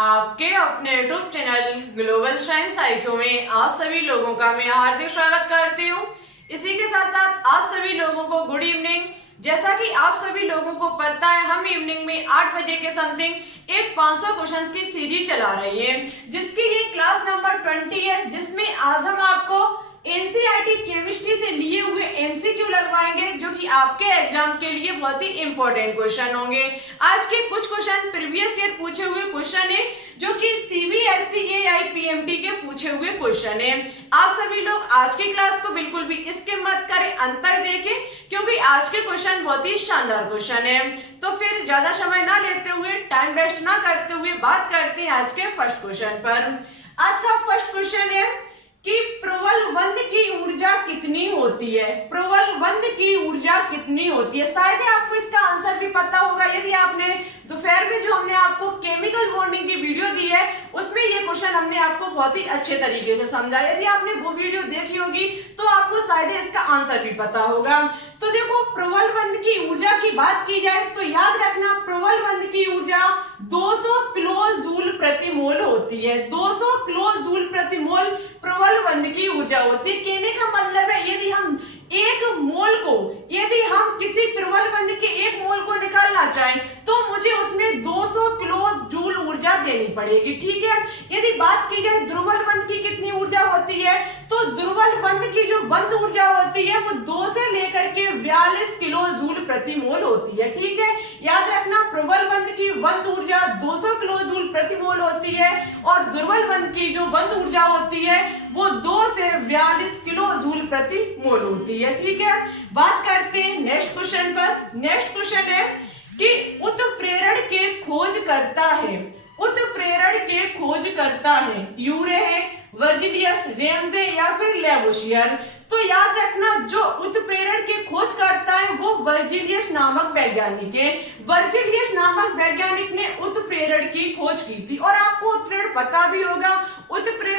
आपके अपने YouTube channel global science IQ में आप सभी लोगों का मैं हार्दिक स्वागत करती हूँ। इसी के साथ साथ आप सभी लोगों को गुड इवनिंग। जैसा कि आप सभी लोगों को पता है, हम इवनिंग में 8 बजे के समथिंग एक 500 क्वेश्चंस की सीरीज चला रही है, जिसकी ये क्लास नंबर 20 है, जिसमें आज हम आपको एनसीईआरटी केमिस्ट्री से लिए हुए MCQ लगवाएंगे, जो कि आपके एग्जाम के लिए बहुत ही इंपॉर्टेंट क्वेश्चन होंगे। आज के कुछ क्वेश्चन प्रीवियस ईयर पूछे हुए क्वेश्चन है, जो कि CBSE AIPMT के पूछे हुए क्वेश्चन है। आप सभी लोग आज की क्लास को बिल्कुल भी स्किप मत करें, अंत तक देखें, क्योंकि आज के क्वेश्चन बहुत ही शानदार क्वेश्चन है। तो फिर ज्यादा समय ना लेते हुए, टाइम वेस्ट ना करते हुए बात करते हैं आज के फर्स्ट क्वेश्चन पर। आज का फर्स्ट क्वेश्चन है कि प्रबलबंध की ऊर्जा कितनी होती है। प्रबलबंध की ऊर्जा कितनी होती है, शायद आपको इसका आंसर भी पता होगा। यदि आपने दोपहर में जो हमने आपको केमिकल बॉन्डिंग की वीडियो दी है, उसमें ये क्वेश्चन हमने आपको बहुत ही अच्छे तरीके से समझा। यदि आपने वो वीडियो देखी होगी तो आपको शायद इसका आंसर भी पता होगा। तो देखो, प्रबलबंध की ऊर्जा की बात की जाए तो याद रखना, प्रबलबंध की ऊर्जा 200 किलो जूल प्रति मोल होती है। 200 किलो जूल प्रति मोल प्रबलबंध की ऊर्जा होती है। कहने का मतलब है, यदि हम एक मोल को, यदि हम किसी प्रबलबंध के एक मोल को निकालना चाहें तो मुझे उसमें 200 किलो जूल ऊर्जा देनी पड़ेगी। ठीक है। यदि बात की जाए ध्रुवलबंध की कितनी ऊर्जा होती है, तो ध्रुवलबंध की जो बंध ऊर्जा होती है वो 2 से लेकर के 42 किलो जूल प्रति मोल होती है। ठीक है, याद रखना, प्रबलबंध की बंध ऊर्जा 200 किलो जूल प्रति मोल होती है और ध्रुवलबंध की जो बंध ऊर्जा होती है वो 2 से 42 किलो जूल प्रति मोल होती है। ठीक है, बात करते हैं नेक्स्ट क्वेश्चन पर। नेक्स्ट क्वेश्चन है कि उत्प्रेरण के खोज करता है, उत्प्रेरण के खोज करता है यूरे है, वर्जिलियस, रेमजे या फिर लेवोसियर। तो याद रखना, जो उत्प्रेरण के खोज करता है वो वर्जिलियस नामक वैज्ञानिक है। वर्जिलियस नामक वैज्ञानिक ने उत्प्रेरण की खोज की थी। और आपको उत्प्रेरण पता भी होगा, उत्प्रेरण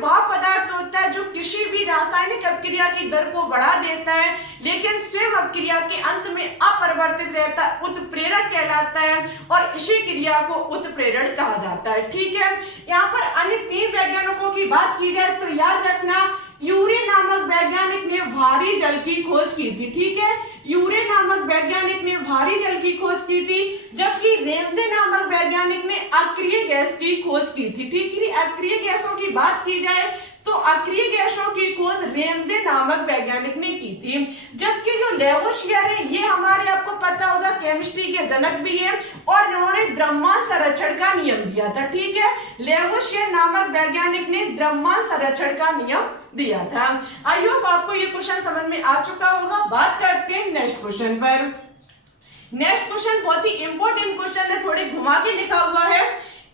वह पदार्थ होता है जो किसी भी रासायनिक अपक्रिया की दर को बढ़ा देता है, लेकिन स्वयं अपक्रिया के अंत में अपरिवर्तित रहता है, उत्प्रेरक कहलाता है और इसी क्रिया को उत्प्रेरण कहा जाता है। ठीक है, यहाँ पर अन्य 3 वैज्ञानिकों की बात की जाए तो याद रखना, यूरे नामक वैज्ञानिक ने भारी जल की खोज की थी। ठीक है, यूरे नामक वैज्ञानिक ने भारी जल की खोज की थी, जबकि रेमजे नामक वैज्ञानिक ने अक्रिय गैस की खोज की थी। ठीक है, अक्रिय गैसों की बात की जाए तो अक्रिय गैसों की खोज रेमजे नामक वैज्ञानिक ने की थी। जबकि जो लेवोसियर है, ये हमारे आपको पता होगा केमिस्ट्री के जनक भी है और इन्होंने द्रव्यमान संरक्षण का नियम दिया था। ठीक है, लेवोसियर नामक वैज्ञानिक ने द्रव्यमान संरक्षण का नियम दिया था। आई होप आपको ये क्वेश्चन समझ में आ चुका होगा। बात करते हैं नेक्स्ट क्वेश्चन पर। नेक्स्ट क्वेश्चन बहुत ही इंपॉर्टेंट क्वेश्चन है, थोड़े घुमा के लिखा हुआ है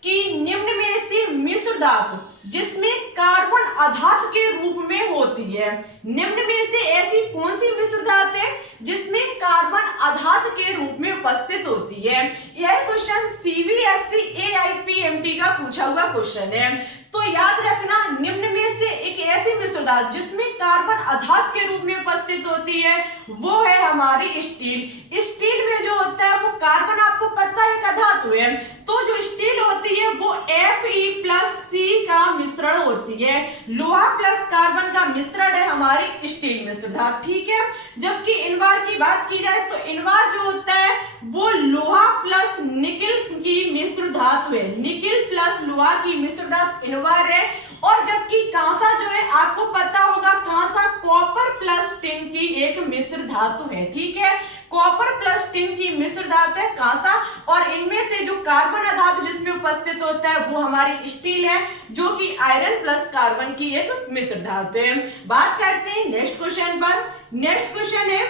कि निम्न में से मिश्र धातु जिसमें कार्बन अधातु के रूप में होती है, निम्न में से ऐसी कौन सी मिश्र धातु है जिसमें कार्बन अधातु के रूप में उपस्थित होती है। यह क्वेश्चन CBSE AIPMT का पूछा हुआ क्वेश्चन है। तो याद रखना, निम्न में से एक ऐसी मिश्र धातु जिसमें कार्बन अधातु के रूप में उपस्थित होती है वो है हमारी स्टील। स्टील में जो होता है वो कार्बन, आपको पता है, एक अधातु है। तो जो स्टील होती है वो Fe+C का मिश्रण होती है। लोहा प्लस कार्बन का मिश्रण है हमारी स्टील मिश्र धातु। ठीक है, जबकि इनवार की बात की जाए तो इनवार जो होता है वो लोहा प्लस निकिल की मिश्र धातु है। निकिल प्लस लोहा की मिश्र धातु इनवार है। और जबकि कांसा जो है, आपको पता होगा, कांसा कॉपर प्लस टिन की एक मिश्र धातु है। ठीक है, कॉपर प्लस टिन की मिश्र धातु है कांसा। और इनमें से जो कार्बन अधातु जिसमें उपस्थित होता है वो हमारी स्टील है, जो कि आयरन प्लस कार्बन की एक मिश्र धातु है। बात करते हैं नेक्स्ट क्वेश्चन पर। नेक्स्ट क्वेश्चन है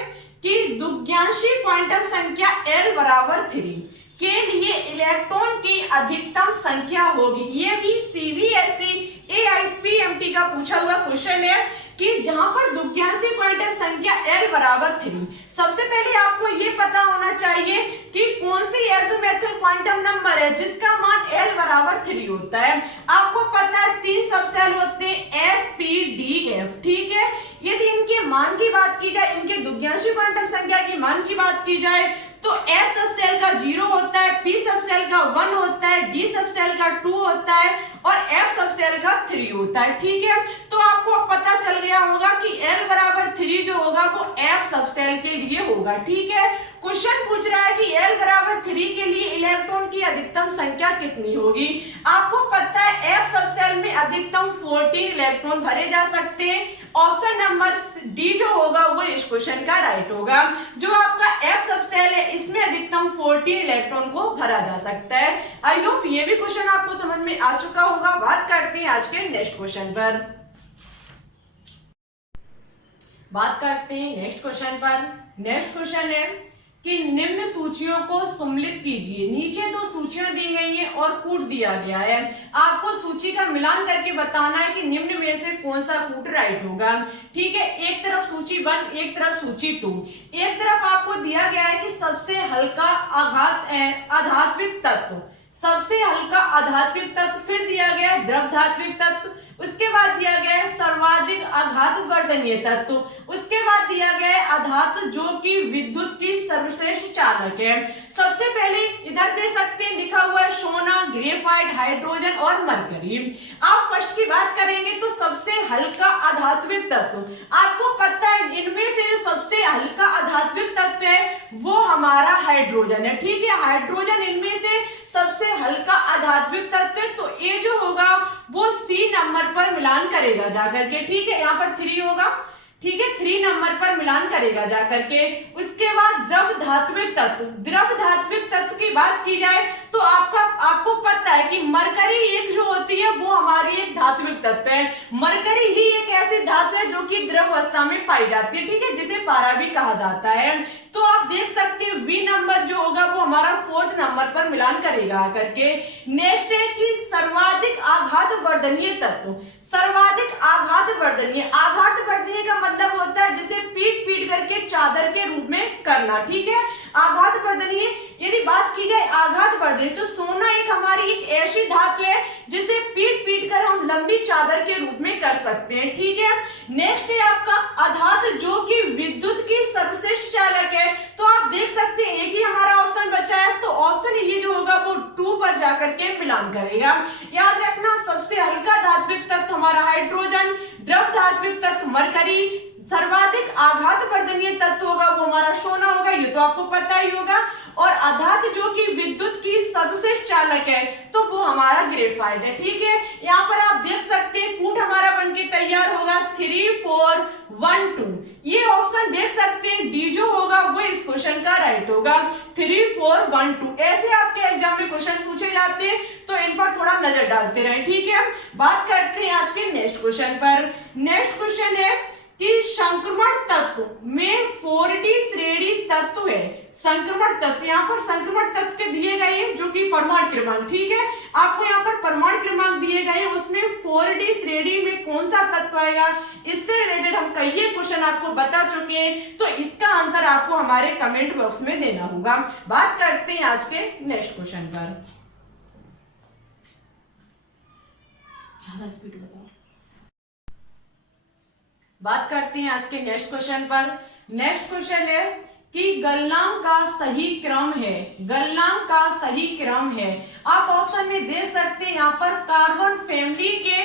कि दुग्धांशी क्वांटम संख्या L बराबर 3 के लिए इलेक्ट्रॉन की अधिकतम संख्या होगी। ये भी CBSE AIPMT का पूछा हुआ क्वेश्चन है कि जहां पर दुग्धांशी क्वांटम संख्या L बराबर 3, सबसे पहले आपको ये पता होना चाहिए कि कौन सी आइसोमेथल क्वांटम नंबर है जिसका मान L बराबर 3 होता है। आपको पता है 3 सबसेल होते हैं SPDF। ठीक है, यदि इनके मान की बात की जाए, इनके दुग्धांशी क्वांटम संख्या के मान की बात की जाए तो S सबसेल का 0 होता है, P सबसेल का 1 होता है, डी सब सेल का 2 होता है और एफ सब सेल का 3 होता है। ठीक है, तो आपको पता चल गया होगा कि L बराबर 3 जो होगा वो एफ सब सेल के लिए होगा। ठीक है, क्वेश्चन पूछ रहा है कि L बराबर 3 के लिए इलेक्ट्रॉन की अधिकतम संख्या कितनी होगी। आपको पता है एफ सब सेल में अधिकतम 14 इलेक्ट्रॉन भरे जा सकते हैं। ऑप्शन नंबर डी जो होगा वो इस क्वेश्चन का राइट होगा। जो आपका एफ सब सेल है इसमें अधिकतम 14 इलेक्ट्रॉन को भरा जा सकता है। आई होप ये भी क्वेश्चन आपको समझ में आ चुका होगा। बात करते हैं आज के नेक्स्ट क्वेश्चन पर। बात करते हैं नेक्स्ट क्वेश्चन पर। नेक्स्ट क्वेश्चन है कि निम्न सूचियों को सम्मिलित कीजिए। नीचे 2 सूचियां दी गई हैं और कूट दिया गया है। आपको सूची का मिलान करके बताना है कि निम्न में से कौन सा कूट राइट होगा। ठीक है, एक तरफ सूची 1, एक तरफ सूची 2। एक तरफ आपको दिया गया है कि सबसे हल्का आध्यात्मिक तत्व, सबसे हल्का आध्यात्मिक तत्व, फिर दिया गया है द्रव धात्विक तत्व, उसके बाद दिया गया है सर्वाधिक आघात वर्धनीय तत्व, उसके बाद दिया गया है आधातु जो कि विद्युत की सर्वश्रेष्ठ चालक है। सबसे पहले इधर दे सकते हैं लिखा हुआ है सोना, ग्रेफाइट, हाइड्रोजन और मरकरी। आप फर्स्ट की बात करेंगे तो सबसे हल्का आध्यात्मिक तत्व, आपको पता है इनमें से जो सबसे हल्का आध्यात्मिक तत्व है वो हमारा हाइड्रोजन है। ठीक है, हाइड्रोजन इनमें से सबसे हल्का आध्यात्मिक तत्व है, तो ये जो होगा वो सी नंबर पर मिलान करेगा जाकर के। ठीक है, यहाँ पर 3 होगा। ठीक है, 3 नंबर पर मिलान करेगा जाकर के। उसके बाद द्रव धात्विक तत्व, द्रव धात्विक तत्व की बात की जाए तो आपको पता है कि मरकरी एक जो होती है वो हमारी एक धात्विक तत्व है। मरकरी ही एक ऐसी धातु है जो कि द्रव अवस्था में पाई जाती है। ठीक है, जिसे पारा भी कहा जाता है। तो आप देख सकते हैं बी नंबर जो होगा वो हमारा 4th नंबर पर मिलान करेगा आकर के। नेक्स्ट है कि सर्वाधिक आघात वर्धनीय तत्व, सर्वाधिक आघात वर्धनीय, आघात वर्धनीय का मतलब होता है जिसे पीट पीट करके चादर के रूप में करना। ठीक है, आघात वर्धनीय, यदि बात की जाए आघात वर्धनीय तो सोना एक हमारी एक ऐसी धातु है जिसे पीट पीट कर हम लंबी चादर के रूप में कर सकते हैं। ठीक है, नेक्स्ट है आपका आधात जो कि विद्युत की सर्वश्रेष्ठ चालक है। तो आप देख सकते हैं एक ही हमारा ऑप्शन बचा है, तो ऑप्शन ये जो होगा वो 2 पर जाकर के मिलान करेगा। याद रखना सबसे हल्का धात्विक तत्व हमारा हाइड्रोजन, द्रव धात्विक तत्व मरकरी, सर्वाधिक आघात वर्धनीय तत्व होगा वो हमारा सोना होगा, ये तो आपको पता ही होगा। और आधात जो कि विद्युत की सर्वश्रेष्ठ चालक है तो वो हमारा ग्रेफाइट है। ठीक है, यहाँ पर आप देख सकते हैं कूट हमारा बनके तैयार होगा 3 4 1 2। ये ऑप्शन देख सकते हैं डी जो होगा वो इस क्वेश्चन का राइट होगा, 3 4 1 2। ऐसे आपके एग्जाम में क्वेश्चन पूछे जाते हैं तो इन पर थोड़ा नजर डालते रहें। ठीक है, बात करते हैं आज के नेक्स्ट क्वेश्चन पर। नेक्स्ट क्वेश्चन है कि संक्रमण तत्व में 4D श्रेणी तत्व है। संक्रमण तत्व, यहाँ पर संक्रमण तत्व के दिए गए हैं जो कि परमाणु क्रमांक। ठीक है, आपको यहाँ पर परमाणु क्रमांक दिए गए हैं, उसमें 4D श्रेणी में कौन सा तत्व आएगा, इससे रिलेटेड हम कई क्वेश्चन आपको बता चुके हैं। तो इसका आंसर आपको हमारे कमेंट बॉक्स में देना होगा। बात करते हैं आज के नेक्स्ट क्वेश्चन पर। ज्यादा स्पीड बताओ। बात करते हैं आज के नेक्स्ट क्वेश्चन पर। नेक्स्ट क्वेश्चन है कि गलनांक का सही क्रम है, गलनांक का सही क्रम है। आप ऑप्शन में देख सकते हैं यहाँ पर कार्बन फैमिली के,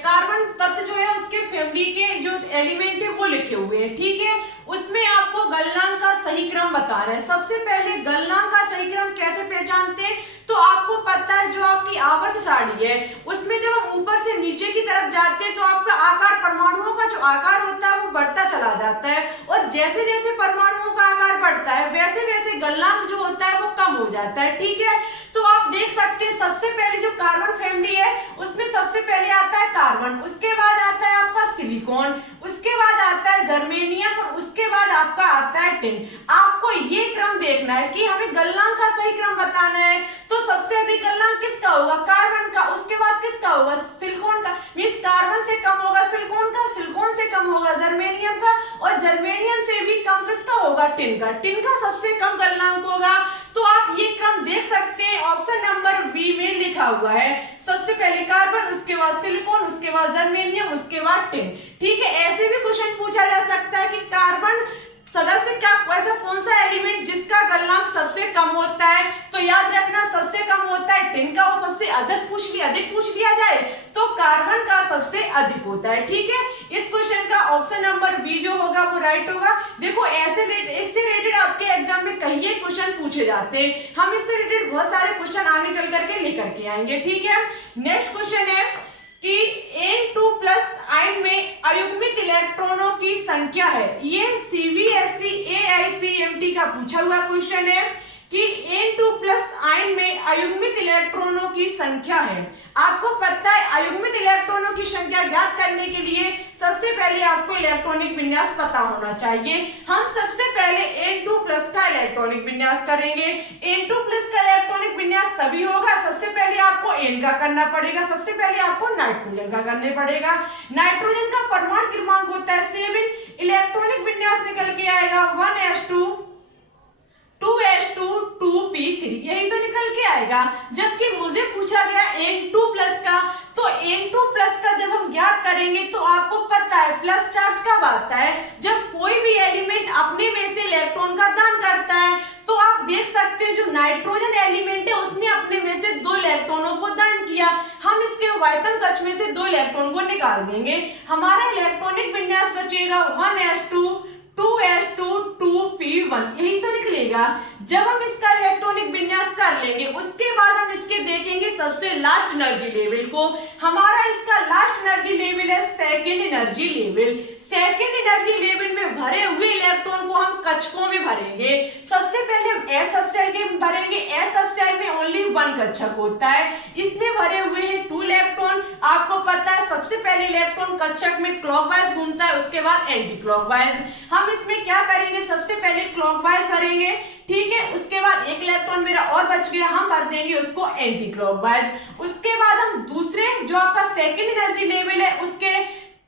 कार्बन तत्व जो है उसके फैमिली के जो एलिमेंट है वो लिखे हुए हैं। ठीक है, उसमें आपको गलनांक का सही क्रम बता रहे हैं। सबसे पहले गलनांक का सही क्रम कैसे पहचानते हैं, तो आपको पता है जो आपकी आवर्त सारणी है उसमें जब हम ऊपर से नीचे की तरफ जाते हैं तो आपका आकार, परमाणुओं का जो आकार होता है वो बढ़ता चला जाता है, और जैसे जैसे परमाणुओं का आकार बढ़ता है वैसे वैसे गलनांक जो होता है वो कम हो जाता है। ठीक है, तो आप देख सकते हैं सबसे पहले जो कार्बन फैमिली है उसमें सबसे पहले आता है कार्बन, उसके बाद आता है आपका सिलिकॉन, उसके बाद आता है जर्मेनियम और उसके बाद आपका आता है टिन। आपको ये क्रम देखना है कि हमें गलनांक का सही क्रम बताना है। तो सबसे अधिक गलनांक किसका होगा, कार्बन का, उसके बाद किसका होगा, सिलिकॉन का, मींस कार्बन से कम होगा सिलिकॉन का, सिलिकॉन से कम होगा जर्मेनियम का, और जर्मेनियम से भी कम किसका होगा, टिन का, टिन का सबसे कम गलनांक होगा। तो आप ये क्रम देख सकते हैं, ऑप्शन नंबर बी में लिखा हुआ है, सबसे पहले कार्बन, उसके बाद सिलिकॉन, उसके बाद जर्मेनियम, उसके बाद टिन। ठीक है, ऐसे भी क्वेश्चन पूछा जा सकता है कि कार्बन सदस्य क्या, ऐसा कौन सा एलिमेंट जिसका गलनांक सबसे कम होता है, तो याद रखना सबसे कम होता है टिन का, अधिक पूछ लिया जाए तो कार्बन का सबसे अधिक होता है। ठीक है, इस क्वेश्चन का ऑप्शन नंबर बी जो होगा वो राइट होगा। देखो इससे रिलेटेड आपके एग्जाम में कई एक क्वेश्चन पूछे जाते हैं, हम इससे रिलेटेड बहुत सारे क्वेश्चन आगे चल करके लेकर के आएंगे। ठीक है, नेक्स्ट क्वेश्चन है कि N2+ आयन में अयुग्मित इलेक्ट्रॉनों की संख्या है। ये CBSE AIPMT का पूछा हुआ क्वेश्चन है कि N2+ आयन में अयुग्मित इलेक्ट्रॉनों की संख्या है। आपको पता है अयुग्मित इलेक्ट्रॉनों की संख्या ज्ञात करने के लिए सबसे पहले आपको इलेक्ट्रॉनिक विन्यास पता होना चाहिए। हम सबसे पहले N2+ का इलेक्ट्रॉनिक विन्यास करेंगे। N2+ का इलेक्ट्रॉनिक विन्यास तभी होगा, सबसे पहले आपको N का करना पड़ेगा, सबसे पहले आपको नाइट्रोजन का करने पड़ेगा। नाइट्रोजन का परमाणु क्रमांक होता है 7, इलेक्ट्रॉनिक विन्यास निकल के आएगा 1s2 2s2 2p3, यही तो निकल के आएगा। जबकि मुझे पूछा गया N2+ का, तो N2+ का जब हम ज्ञात करेंगे तो आपको पता है प्लस चार्ज कब आता है, जब कोई भी एलिमेंट अपने में से इलेक्ट्रॉन का दान करता है। तो आप देख सकते हैं जो नाइट्रोजन एलिमेंट है उसने अपने में से 2 इलेक्ट्रॉनों को दान किया, हम इसके वायतन कक्ष में से 2 इलेक्ट्रॉन को निकाल देंगे, हमारा इलेक्ट्रॉनिक विन्यास बचेगा 1s2 2s2 2p1, यही तो निकलेगा। जब हम इसका इलेक्ट्रॉनिक विन्यास कर लेंगे उसके बाद हम इसके देखेंगे सबसे लास्ट एनर्जी लेवल को। हमारा इसका लास्ट एनर्जी लेवल है second energy level. Second energy level में भरे हुए इलेक्ट्रॉन को हम कक्षकों में भरेंगे। सबसे पहले हम एस सब सेल के भरेंगे। एस सब सेल में ओनली 1 कक्षक होता है, इसमें भरे हुए हैं 2 इलेक्ट्रॉन। आपको पता है सबसे पहले इलेक्ट्रॉन कक्षक में क्लॉकवाइज घूमता है, उसके बाद एंटी क्लॉकवाइज। हम इसमें क्या करेंगे, सबसे पहले क्लॉकवाइज भरेंगे, ठीक है, उसके बाद 1 इलेक्ट्रॉन मेरा और बच गया, हम भर देंगे उसको एंटी क्लॉकवाइज। उसके बाद हम दूसरे जो आपका सेकेंड एनर्जी लेवल है उसके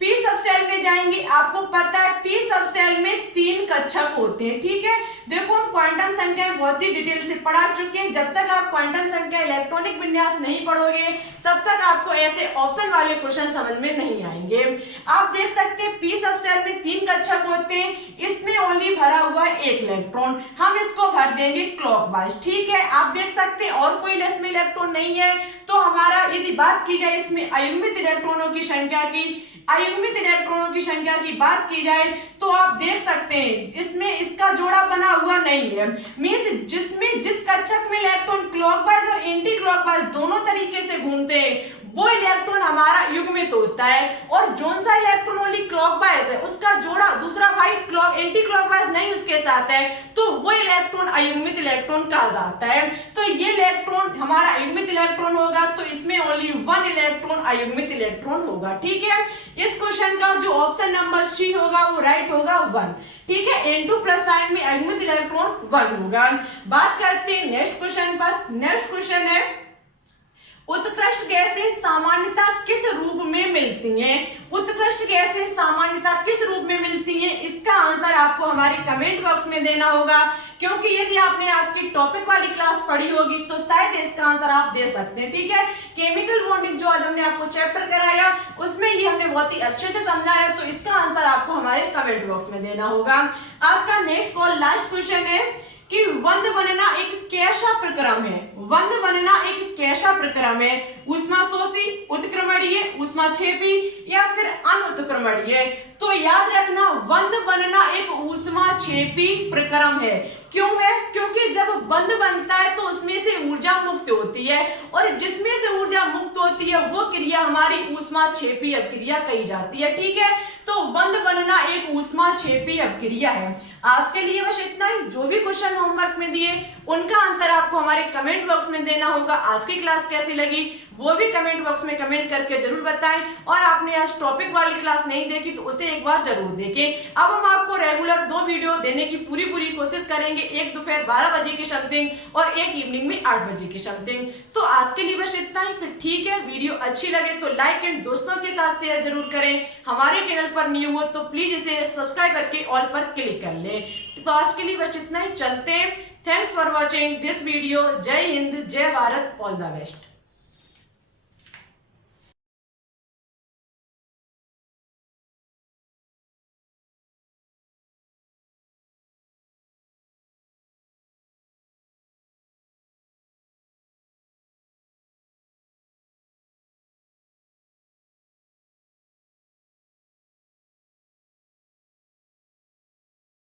पी सब सेल में जाएंगे। आपको पता है पी सब सेल में 3 कक्षक होते हैं। ठीक है, देखो हम क्वांटम संख्या बहुत ही डिटेल से पढ़ा चुके हैं। जब तक आप क्वांटम संख्या इलेक्ट्रॉनिक विन्यास नहीं पढ़ोगे तब तक आपको ऐसे ऑप्शन वाले क्वेश्चन समझ में नहीं आएंगे। आप देख सकते हैं पी सब सेल में 3 कक्षक होते हैं, इसमें ओनली भरा हुआ है 1 इलेक्ट्रॉन, हम इसको भर देंगे क्लॉकवाइज। ठीक है, आप देख सकते हैं और कोई इसमें इलेक्ट्रॉन नहीं है। तो हमारा यदि बात की जाए इसमें अयुग्मित इलेक्ट्रॉनों की संख्या की बात की जाए तो आप देख सकते हैं इसमें इसका जोड़ा बना हुआ नहीं है। मींस जिस कक्षक में इलेक्ट्रॉन क्लॉकवाइज और एंटी क्लॉकवाइज दोनों तरीके से घूमते हैं वो इलेक्ट्रॉन हमारा युग्मित होता है, और जोन सा इलेक्ट्रॉन ओनली क्लॉकवाइज है उसका जोड़ा दूसरा भाई एंटी क्लॉकवाइज नहीं उसके साथ है, तो वो इलेक्ट्रॉन अयुग्मित इलेक्ट्रॉन कहा जाता है। तो ये इलेक्ट्रॉन हमारा अयुग्मित इलेक्ट्रॉन होगा, तो इसमें ओनली 1 इलेक्ट्रॉन अयुग्मित इलेक्ट्रॉन होगा। ठीक है, इस क्वेश्चन का जो ऑप्शन नंबर सी होगा वो राइट होगा 1। ठीक है, N2+ आयन में अयुग्मित इलेक्ट्रॉन 1 होगा। बात करते हैं नेक्स्ट क्वेश्चन पर। नेक्स्ट क्वेश्चन है उत्कृष्ट गैसें सामान्यतः किस रूप में मिलती हैं? उत्कृष्ट गैसें सामान्यतः किस रूप में मिलती हैं, इसका आंसर आपको हमारे कमेंट बॉक्स में देना होगा, क्योंकि यदि आपने आज की टॉपिक वाली क्लास पढ़ी होगी तो शायद इसका आंसर आप दे सकते हैं। ठीक है, केमिकल बॉन्डिंग जो आज हमने आपको चैप्टर कराया उसमें ये हमने बहुत ही अच्छे से समझाया, तो इसका आंसर आपको हमारे कमेंट बॉक्स में देना होगा। आज का नेक्स्ट और लास्ट क्वेश्चन है कि वंद बनना एक कैसा प्रक्रम है? वंद बनना एक कैसा प्रक्रम है? ऊष्माशोषी, उत्क्रमणीय, ऊष्माक्षेपी या फिर अनुत्क्रमणीय? तो याद रखना वंद बनना एक ऊष्माक्षेपी प्रक्रम है। क्यों है? क्योंकि जब बंद बनता है तो उसमें से ऊर्जा मुक्त होती है, और जिसमें से ऊर्जा मुक्त होती है वो क्रिया हमारी ऊष्माक्षेपी अपक्रिया कही जाती है। ठीक है, तो बंद बनना एक ऊष्माक्षेपी अपक्रिया है। आज के लिए बस इतना ही। जो भी क्वेश्चन होमवर्क में दिए उनका आंसर आपको हमारे कमेंट बॉक्स में देना होगा। आज की क्लास कैसी लगी वो भी कमेंट बॉक्स में कमेंट करके जरूर बताएं, और आपने आज टॉपिक वाली क्लास नहीं देखी तो उसे एक बार जरूर देखें। अब हम आपको रेगुलर 2 वीडियो देने की पूरी कोशिश करेंगे, एक दोपहर 12 बजे की समथिंग और एक इवनिंग में 8 बजे की समथिंग। तो आज के लिए बस इतना ही। फिर ठीक है, वीडियो अच्छी लगे तो लाइक एंड दोस्तों के साथ शेयर जरूर करें। हमारे चैनल पर न्यू हो तो प्लीज इसे सब्सक्राइब करके ऑल पर क्लिक कर लें। तो आज के लिए बस इतना ही, चलते हैं। Thanks for watching this video. जय हिंद, जय भारत, ऑल द बेस्ट।